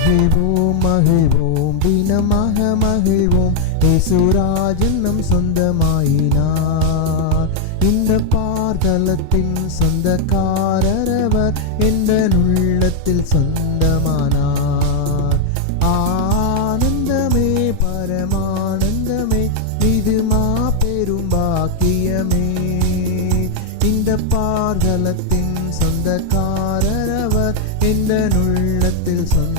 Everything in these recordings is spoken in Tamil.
மகிழ்வோம் மகிழ்வோம் தினமாக மகிழ்வோம், இயேசுராஜன் நம் சொந்தமாயினார். இந்த பார்தலத்தின் சொந்தக்காரரவர், எந்த உள்ளத்தில் சொந்தமானார். ஆனந்தமே பரமானந்தமே, இது மாபெரும் பாக்கியமே. இந்த பார்தலத்தின் சொந்தக்காரரவர், எந்த உள்ளத்தில் சொந்தமானார்.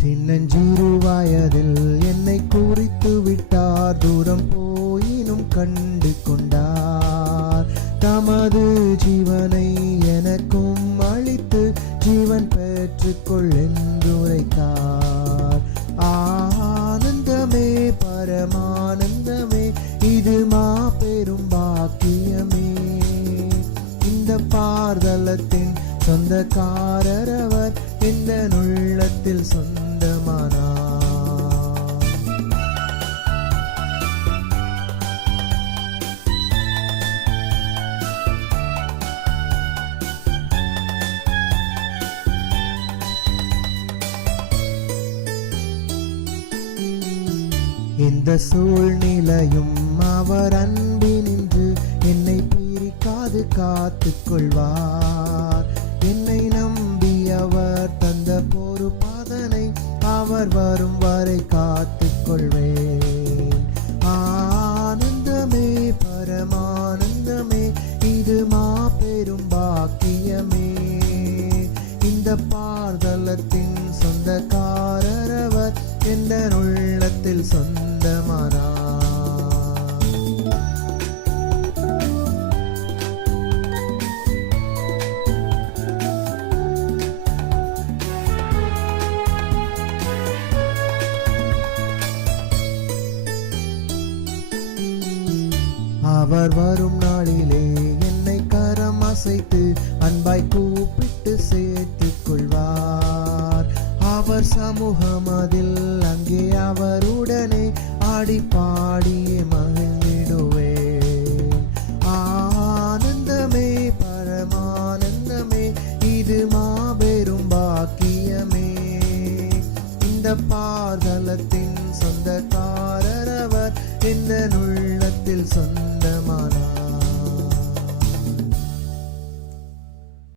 சின்னஞ்சிறு வயதில் என்னை குறித்து விட்டார், தூரம் போயினும் கண்டு கொண்டார். தமது ஜீவனை எனக்கும் அளித்து ஜீவன் பெற்றுக்கொள் என்று உரைத்தார். ஆனந்தமே பரமானந்தமே, இது மாபெரும் பாக்கியமே. இந்த பார்தலத்தின் சொந்தக்காரரவர், எந்த உள்ளத்தில் சொந்தமானார். இந்த சூழ்நிலையும் அவர் அன்பினின்று என்னை பிரிக்காது காத்துக் கொள்வார். என்னை நம்பி அவர் தந்த பொறுப்பாதனை அவர் வரும் வரை காத்துக் கொள்வேன். ஆனந்தமே பரமானந்தமே, இது மாபெரும் பாக்கியமே. இந்த பார்தலத்தின் சொந்தக்காரரவர், எந்த உள்ளத்தில் சொந்தமானார். அவர் வரும் நாளிலே என்னை கரம் அசைத்து அன்பாய் கூப்பிட்டு சேர்த்துக் கொள்வார். அவர் சமூகம் அதில் அங்கே அவருடனே ஆடி பாடியே மகிழ்ந்திடுவேன். ஆனந்தமே பரமானந்தமே, இது மாபெரும் பாக்கியமே. இந்த பார்தலத்தின் சொந்தக்காரரவர், எந்த உள்ளத்தில் சொந்த